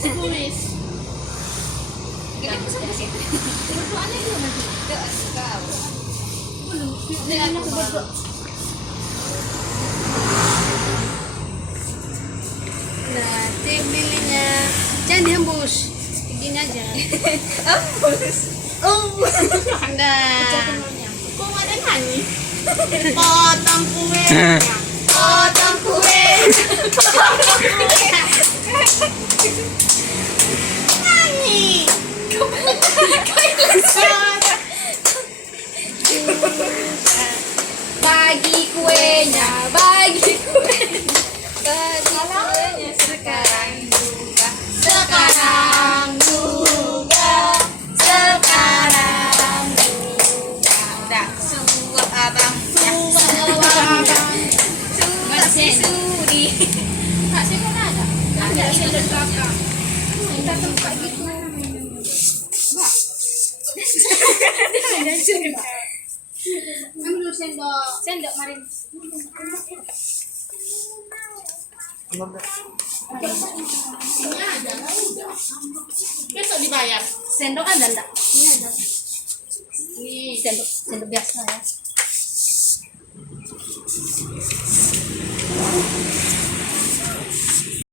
Tulis. Ganyan ko sa kasi. Berdoanya dia nanti. Kau. Belum. Dia aku berdoa. Nah, tip lilinnya jangan dihembus, begini aja. Hembus. Nah, Kok ada nyanyi? potong kue. Potong kue. Nyanyi. Bagi kuenya, bagi kuenya. Bagi kuenya sekarang juga. Sekarang juga. Sekarang juga. Udah, suap abang. Masih sudi. Masih kan ada? Ada sih ada belakang. Kita tempat gitu. Ambil sendok. Sendok marin. Ini ada lah udah. Besok dibayar. Sendok ada enggak? Ini ada. Sendok biasa ya.